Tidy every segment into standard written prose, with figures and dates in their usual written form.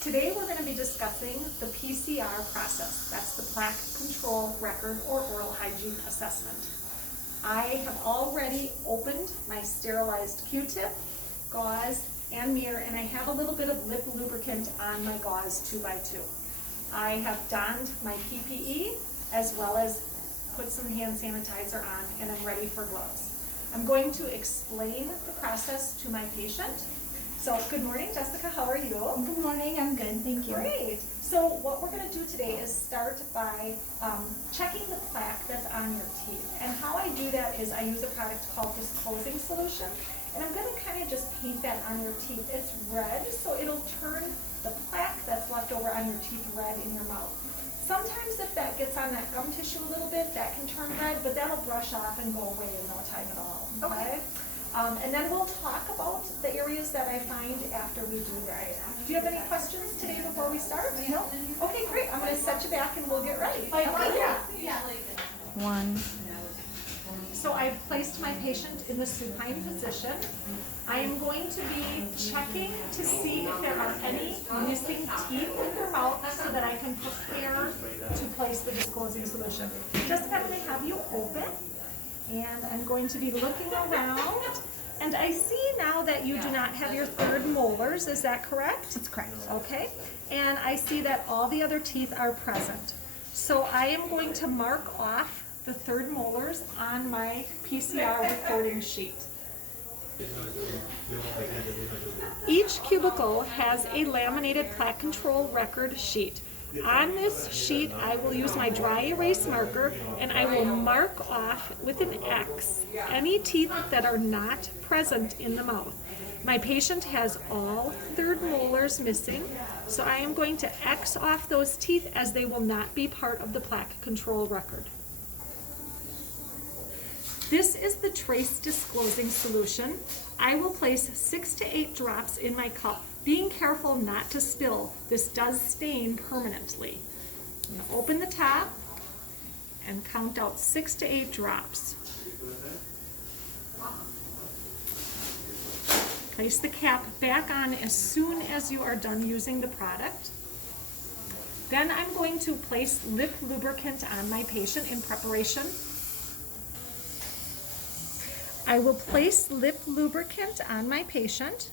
Today we're going to be discussing the PCR process. That's the plaque control record or oral hygiene assessment. I have already opened my sterilized Q-tip, gauze, and mirror, and I have a little bit of lip lubricant on my gauze 2x2. I have donned my PPE as well as put some hand sanitizer on, and I'm ready for gloves. I'm going to explain the process to my patient. So, good morning, Jessica, how are you? Good morning, I'm good, thank you. Great. So what we're going to do today is start by checking the plaque that's on your teeth. And how I do that is I use a product called Disclosing Solution. And I'm going to kind of just paint that on your teeth. It's red, so it'll turn the plaque that's left over on your teeth red in your mouth. Sometimes if that gets on that gum tissue a little bit, that can turn red, but that'll brush off and go away in no time at all. Okay? And then we'll talk about the areas that I find after we do that. Do you have any questions today before we start? No? Okay, great. I'm going to set you back and we'll get ready. One. So I've placed my patient in the supine position. I am going to be checking to see if there are any missing teeth in their mouth so that I can prepare to place the disclosing solution. Just I'm going to have you open. And I'm going to be looking around, and I see now that you do not have your third molars, is that correct? That's correct. Okay, and I see that all the other teeth are present. So I am going to mark off the third molars on my PCR recording sheet. Each cubicle has a laminated plaque control record sheet. On this sheet, I will use my dry erase marker and I will mark off with an X any teeth that are not present in the mouth. My patient has all third molars missing, so I am going to X off those teeth as they will not be part of the plaque control record. This is the trace disclosing solution. I will place 6 to 8 drops in my cup, being careful not to spill. This does stain permanently. I'm going to open the top and count out 6 to 8 drops. Place the cap back on as soon as you are done using the product. Then I'm going to place lip lubricant on my patient in preparation. I will place lip lubricant on my patient.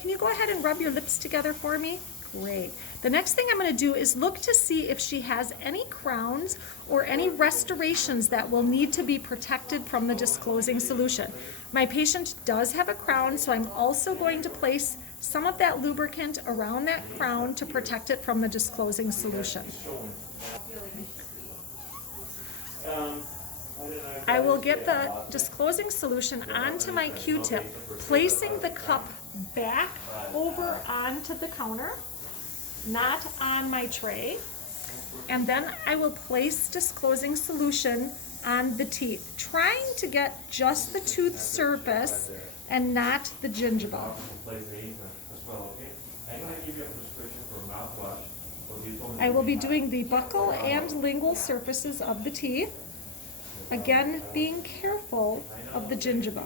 Can you go ahead and rub your lips together for me? Great. The next thing I'm going to do is look to see if she has any crowns or any restorations that will need to be protected from the disclosing solution. My patient does have a crown, so I'm also going to place some of that lubricant around that crown to protect it from the disclosing solution. I will get the disclosing solution onto my Q-tip, placing the cup back over onto the counter, not on my tray, and then I will place disclosing solution on the teeth, trying to get just the tooth surface and not the gingiva. I will be doing the buccal and lingual surfaces of the teeth. Again, being careful of the gingiva.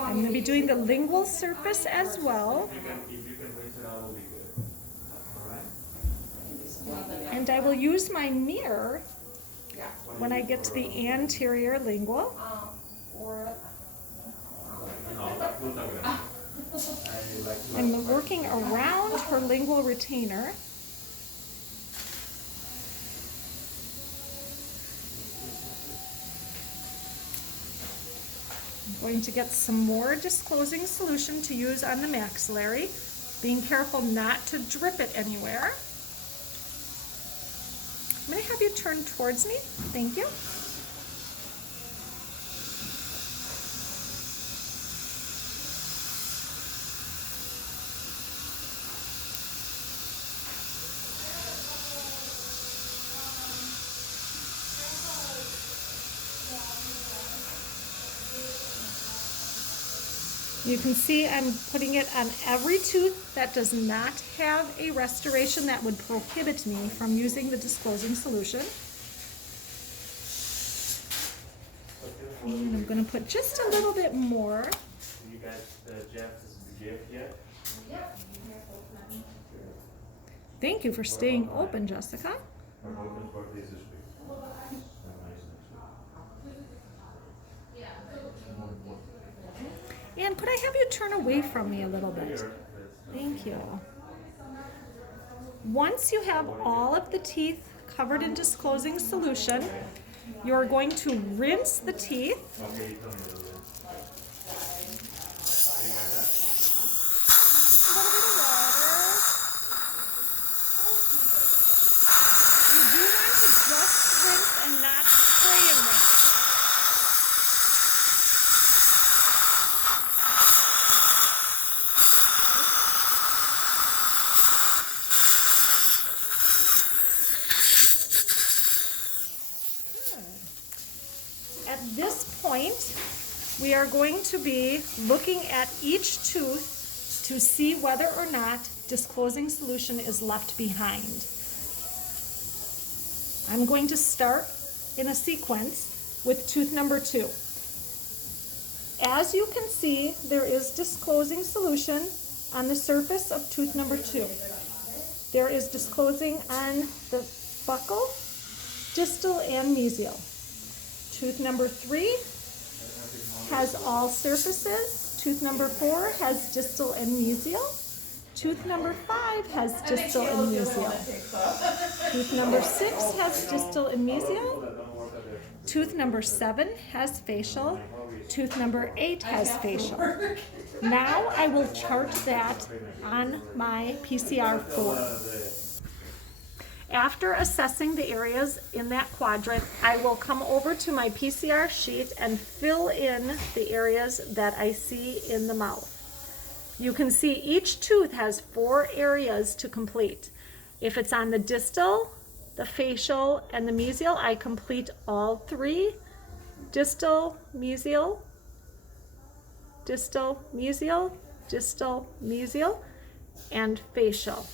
I'm going to be doing the lingual surface as well. And I will use my mirror when I get to the anterior lingual. I'm working around her lingual retainer. I'm going to get some more disclosing solution to use on the maxillary, being careful not to drip it anywhere. I'm going to have you turn towards me. Thank you. You can see I'm putting it on every tooth that does not have a restoration that would prohibit me from using the disclosing solution. And I'm going to put just a little bit more. You got Jeff's gift yet? Thank you for staying open, Jessica. Our husband's birthday is this week. And could I have you turn away from me a little bit? Thank you. Once you have all of the teeth covered in disclosing solution, you're going to rinse the teeth. Okay, you tell me a little bit. Just a little bit of water. You do want to just rinse and not spray and rinse. At this point, we are going to be looking at each tooth to see whether or not disclosing solution is left behind. I'm going to start in a sequence with tooth number 2. As you can see, there is disclosing solution on the surface of tooth number 2. There is disclosing on the buccal, distal, and mesial. Tooth number 3 has all surfaces. Tooth number 4 has distal and mesial. Tooth number 5 has distal and mesial. Tooth number 6 has distal and mesial. Tooth number 7 has facial. Tooth number 8 has facial. Now I will chart that on my PCR form. After assessing the areas in that quadrant, I will come over to my PCR sheet and fill in the areas that I see in the mouth. You can see each tooth has 4 areas to complete. If it's on the distal, the facial, and the mesial, I complete all 3. Distal, mesial, distal, mesial, distal, mesial, and facial.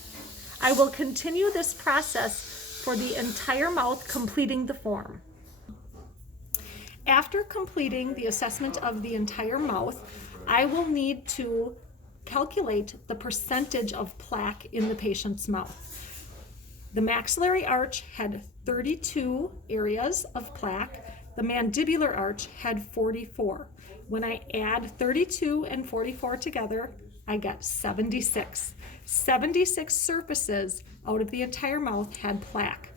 I will continue this process for the entire mouth, completing the form. After completing the assessment of the entire mouth, I will need to calculate the percentage of plaque in the patient's mouth. The maxillary arch had 32 areas of plaque. The mandibular arch had 44. When I add 32 and 44 together, I get 76. 76 surfaces out of the entire mouth had plaque.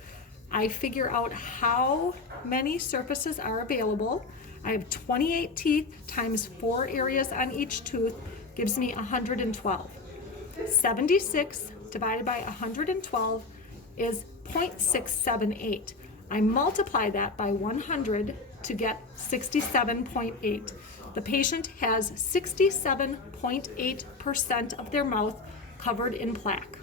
I figure out how many surfaces are available. I have 28 teeth times 4 areas on each tooth gives me 112. 76 divided by 112 is 0.678. I multiply that by 100 to get 67.8. The patient has 67.8% of their mouth covered in plaque.